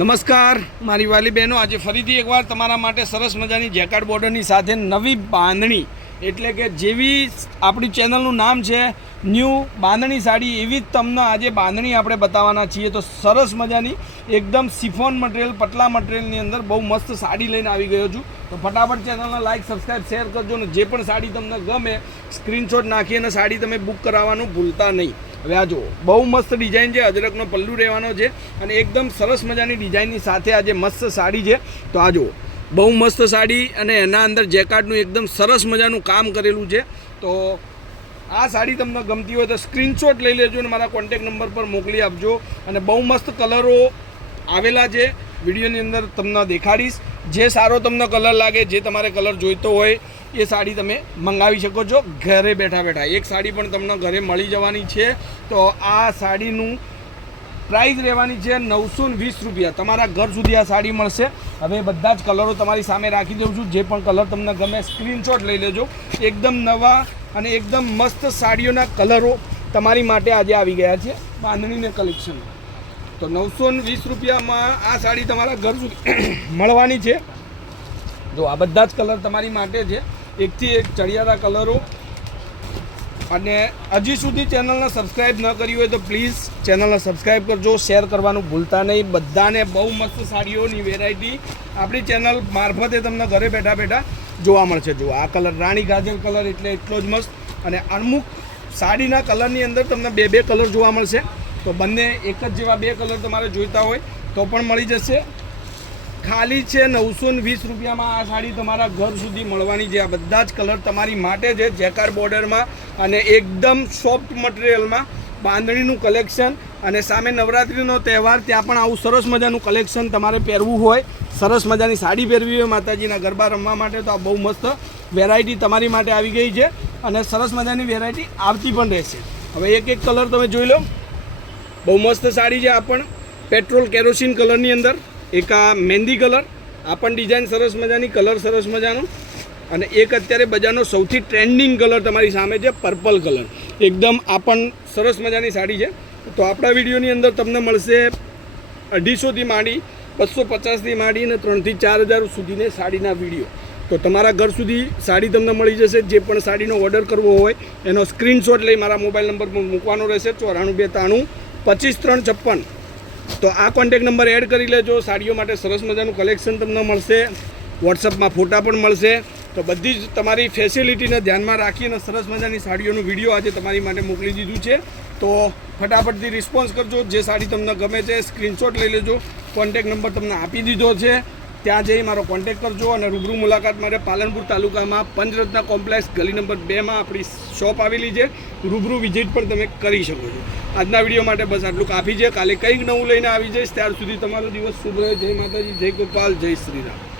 નમસ્કાર મારી વાલી બહેનો, આજે ફરીથી એકવાર તમારા માટે સરસ મજાની જેકાર્ડ બોર્ડરની સાથે નવી બાંધણી એટલે કે જેવી આપણી ચેનલનું નામ છે ન્યૂ બાંધણી સાડી, એવી જ તમને આજે બાંધણી આપણે બતાવવાના છીએ। તો સરસ મજાની એકદમ સિફોન મટીરિયલ, પતલા મટીરિયલની અંદર બહુ મસ્ત સાડી લઈને આવી ગયો છું। તો ફટાફટ ચેનલને લાઇક, સબસ્ક્રાઈબ, શેર કરજો ને જે પણ સાડી તમને ગમે સ્ક્રીનશોટ નાખી અને સાડી તમે બુક કરાવવાનું ભૂલતા નહીં। હવે આ જુઓ, બહુ મસ્ત ડિઝાઇન છે, અજરકનો પલ્લુ રહેવાનો છે અને એકદમ સરસ મજાની ડિઝાઇનની સાથે આજે મસ્ત સાડી છે। તો આ જુઓ, બહુ મસ્ત સાડી અને એના અંદર જેકાર્ડનું એકદમ સરસ મજાનું કામ કરેલું છે। તો આ સાડી તમને ગમતી હોય તો સ્ક્રીનશોટ લઈ લેજો અને મારા કોન્ટેક નંબર પર મોકલી આપજો। અને બહુ મસ્ત કલરો આવેલા છે, વિડીયોની અંદર તમને દેખાડીશ। જે સારો તમને કલર લાગે, જે તમારે કલર જોઈતો હોય એ સાડી તમે મંગાવી શકો છો ઘરે બેઠા બેઠા। એક સાડી પણ તમને ઘરે મળી જવાની છે। તો આ સાડીનું પ્રાઇસ રહેવાની છે 920 રૂપિયા। તમારા ઘર સુધી આ સાડી મળશે। હવે બધા જ કલરો તમારી સામે રાખી દઉં છું, જે પણ કલર તમને ગમે સ્ક્રીનશોટ લઈ લેજો। એકદમ નવા અને એકદમ મસ્ત સાડીઓના કલરો તમારી માટે આજે આવી ગયા છે બાંધણીને કલેક્શનમાં। તો 920 રૂપિયામાં આ સાડી તમારા ઘર સુધી મળવાની છે। જો આ બધા જ કલર તમારી માટે છે, એકથી એક ચડિયાતા કલરો। અને હજી સુધી ચેનલને સબસ્ક્રાઈબ ન કરી હોય તો પ્લીઝ ચેનલને સબસ્ક્રાઈબ કરજો, શેર કરવાનું ભૂલતા નહીં। બધાને બહુ મસ્ત સાડીઓની વેરાયટી આપણી ચેનલ મારફતે તમને ઘરે બેઠા બેઠા જોવા મળશે। જો આ કલર રાણી ગાજર કલર એટલે એટલો જ મસ્ત। અને અમુક સાડીના કલરની અંદર તમને બે કલર જોવા મળશે। તો બંને એક જ જેવા બે કલર તમારે જોઈતા હોય તો પણ મળી જશે। ખાલી છે 920 રૂપિયામાં આ સાડી તમારા ઘર સુધી મળવાની છે। આ બધા જ કલર તમારી માટે છે જેકાર્ડ બોર્ડરમાં અને એકદમ સોફ્ટ મટીરિયલમાં બાંધણીનું કલેક્શન। અને સામે નવરાત્રિનો તહેવાર, ત્યાં પણ આવું સરસ મજાનું કલેક્શન તમારે પહેરવું હોય, સરસ મજાની સાડી પહેરવી હોય માતાજીના ગરબા રમવા માટે, તો આ બહુ મસ્ત વેરાયટી તમારી માટે આવી ગઈ છે અને સરસ મજાની વેરાયટી આવતી પણ રહેશે। હવે એક કલર તમે જોઈ લો, બહુ મસ્ત સાડી છે। આ પણ પેટ્રોલ કેરોસીન કલરની અંદર, એક આ મહેંદી કલર, આ પણ ડિઝાઇન સરસ મજાની, કલર સરસ મજાનો। અને એક અત્યારે બજારનો સૌથી ટ્રેન્ડિંગ કલર તમારી સામે છે પર્પલ કલર, એકદમ આ પણ સરસ મજાની સાડી છે। તો આપણા વિડીયોની અંદર તમને મળશે 250થી માંડી 250થી માંડી અને 3 થી 4000 સુધીની સાડીના વિડીયો। તો તમારા ઘર સુધી સાડી તમને મળી જશે। જે પણ સાડીનો ઓર્ડર કરવો હોય એનો સ્ક્રીનશોટ લઈ મારા મોબાઈલ નંબર પર મૂકવાનો રહેશે, 94 293 25 356। તો આ કોન્ટેક નંબર એડ કરી લેજો। સાડીઓ માટે સરસ મજાનું કલેક્શન તમને મળશે, વોટ્સઅપમાં ફોટા પણ મળશે। તો બધી જ તમારી ફેસિલિટીને ધ્યાનમાં રાખીને સરસ મજાની સાડીઓનું વિડીયો આજે તમારી માટે મોકલી દીધું છે। તો ફટાફટથી રિસ્પોન્સ કરજો, જે સાડી તમને ગમે છે સ્ક્રીનશોટ લઈ લેજો। કોન્ટેક નંબર તમને આપી દીધો છે, ત્યાં જઈ મારો કોન્ટેક કરજો। અને રૂબરૂ મુલાકાત માટે પાલનપુર તાલુકામાં પંચરત્ન કોમ્પ્લેક્સ ગલી નંબર 2માં આપણી શોપ આવેલી છે। રૂબરૂ વિઝિટ પણ તમે કરી શકો છો। આજના વિડીયો માટે બસ આટલું કાફી છે। કાલે કંઈક નવું લઈને આવી જઈશ, ત્યાર સુધી તમારો દિવસ શુભ રહે। જય માતાજી, જય ગોપાલ, જય શ્રી રામ।